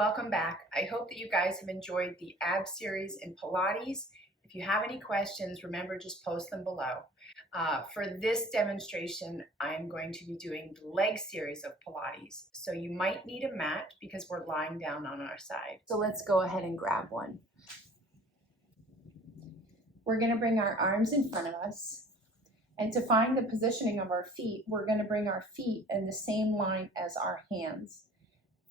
Welcome back. I hope that you guys have enjoyed the abs series in Pilates. If you have any questions, remember, just post them below. For this demonstration, I'm going to be doing the leg series of Pilates. So you might need a mat because we're lying down on our side. So let's go ahead and grab one. We're going to bring our arms in front of us. And to find the positioning of our feet, we're going to bring our feet in the same line as our hands.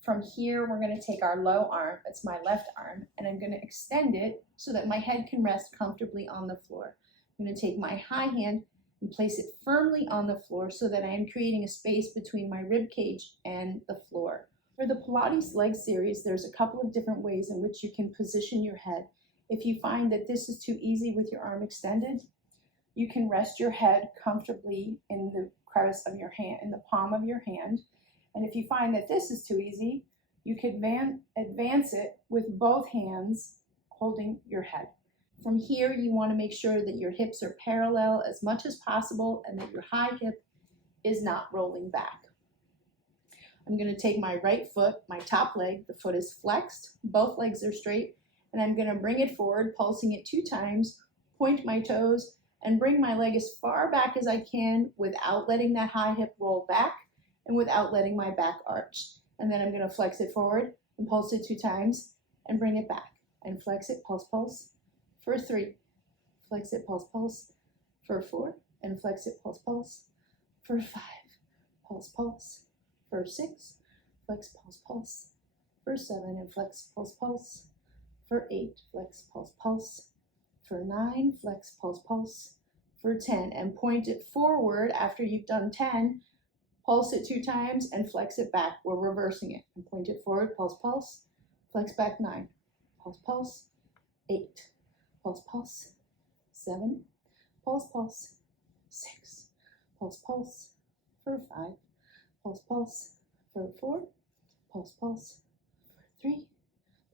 From here, we're going to take our low arm, that's my left arm, and I'm going to extend it so that my head can rest comfortably on the floor. I'm going to take my high hand and place it firmly on the floor so that I am creating a space between my rib cage and the floor. For the Pilates leg series, there's a couple of different ways in which you can position your head. If you find that this is too easy with your arm extended, you can rest your head comfortably in the crevice of your hand, in the palm of your hand. And if you find that this is too easy, you can advance it with both hands holding your head. From here, you want to make sure that your hips are parallel as much as possible and that your high hip is not rolling back. I'm going to take my right foot, my top leg, the foot is flexed, both legs are straight, and I'm going to bring it forward, pulsing it 2 times, point my toes, and bring my leg as far back as I can without letting that high hip roll back and without letting my back arch. And then I'm going to flex it forward and pulse it 2 times and bring it back and flex it, pulse, pulse for 3, flex it, pulse, pulse for 4, and flex it, pulse, pulse for 5, pulse, pulse for 6, flex, pulse, pulse for 7, and flex, pulse, pulse for 8, flex, pulse, pulse for 9, flex, pulse, pulse for 10, and point it forward after you've done 10. Pulse it 2 times and flex it back. We're reversing it. And point it forward, pulse, pulse, flex back 9, pulse, pulse, 8, pulse, pulse, 7, pulse, pulse, 6, pulse, pulse for 5, pulse, pulse for 4, pulse, pulse for 3,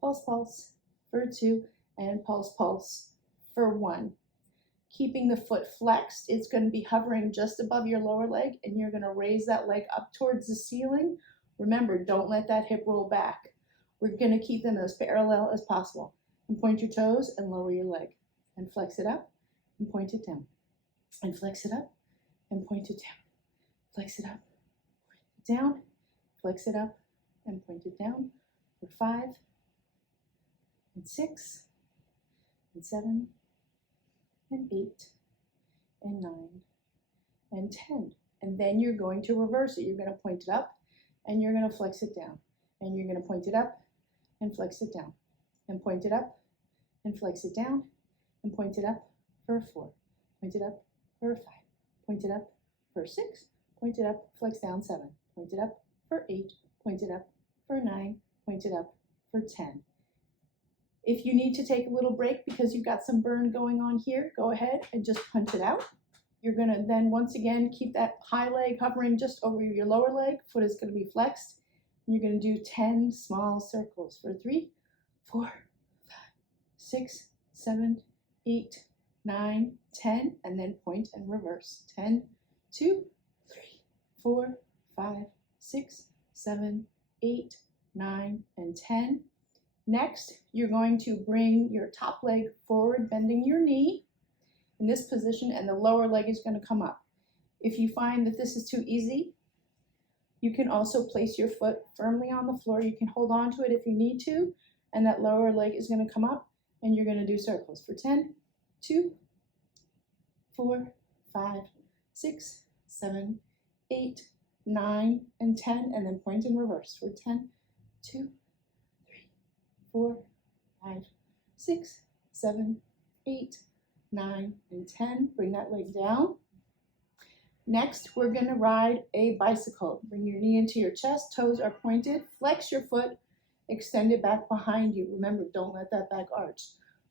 pulse, pulse for 2, and pulse, pulse for 1. Keeping the foot flexed, it's going to be hovering just above your lower leg, and you're going to raise that leg up towards the ceiling. Remember, don't let that hip roll back. We're going to keep them as parallel as possible. And point your toes and lower your leg. And flex it up and point it down. And flex it up and point it down. Flex it up, point it down. Flex it up and point it down for 5 and 6 and 7 and 8 and 9 and 10. And then you're going to reverse it. You're going to point it up and you're going to flex it down. And you're going to point it up and flex it down. And point it up and flex it down. And point it up for 4. Point it up for 5. Point it up for 6. Point it up, flex down 7. Point it up for 8. Point it up for 9. Point it up for 10. If you need to take a little break because you've got some burn going on here, go ahead and just punch it out. You're going to then once again keep that high leg hovering just over your lower leg. Foot is going to be flexed. You're going to do 10 small circles for 3, 4, 5, 6, 7, 8, 9, 10, and then point and reverse. 10, 2, 3, 4, 5, 6, 7, 8, 9, and 10. Next, you're going to bring your top leg forward, bending your knee in this position, and the lower leg is going to come up. If you find that this is too easy, you can also place your foot firmly on the floor. You can hold on to it if you need to, and that lower leg is going to come up, and you're going to do circles for 10, 2, 4, 5, 6, 7, 8, 9, and 10, and then point and reverse for 10, 2, 4, 5, 6, 7, 8, 9, and 10. Bring that leg down. Next, we're going to ride a bicycle. Bring your knee into your chest, toes are pointed. Flex your foot, extend it back behind you. Remember, don't let that back arch.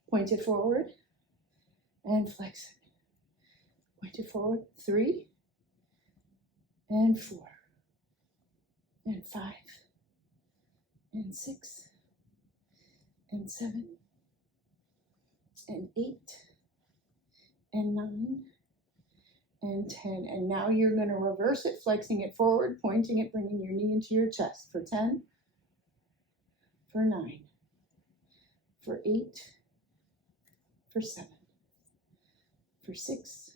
Point it forward and flex it. Point it forward, 3 and 4 and 5 and 6 and 7 and 8 and 9 and 10. And now you're going to reverse it, flexing it forward, pointing it, bringing your knee into your chest for 10, for 9, for 8, for 7, for 6,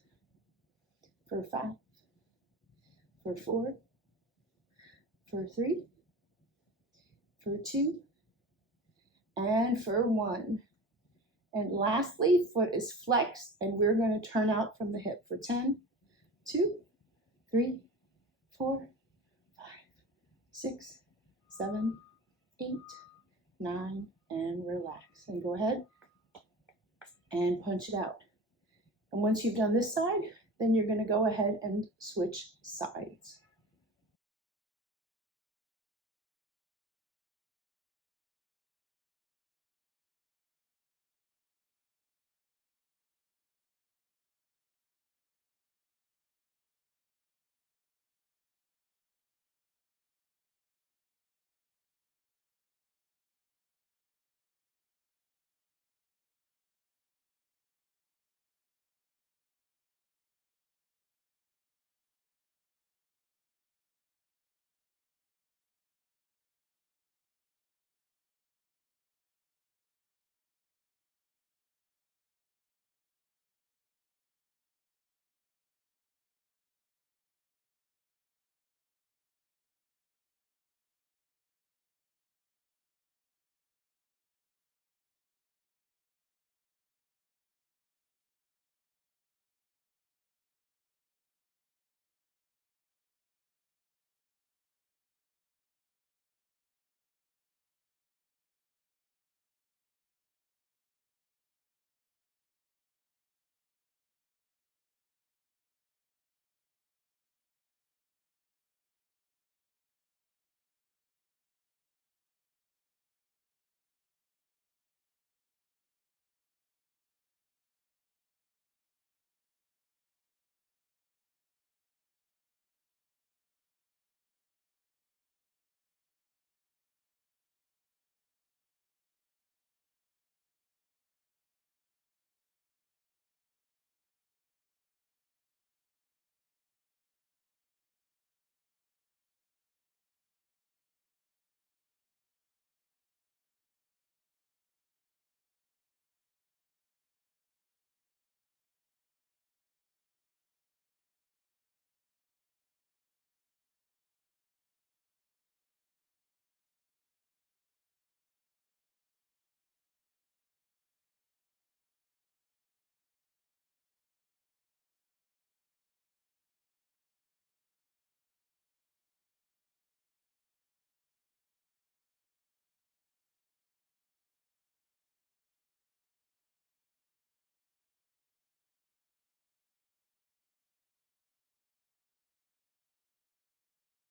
for 5, for 4, for 3, for 2, and for 1. And lastly, foot is flexed, and we're going to turn out from the hip for 10, 2, 3, 4, 5, 6, 7, 8, 9, and relax. And go ahead and punch it out. And once you've done this side, then you're going to go ahead and switch sides.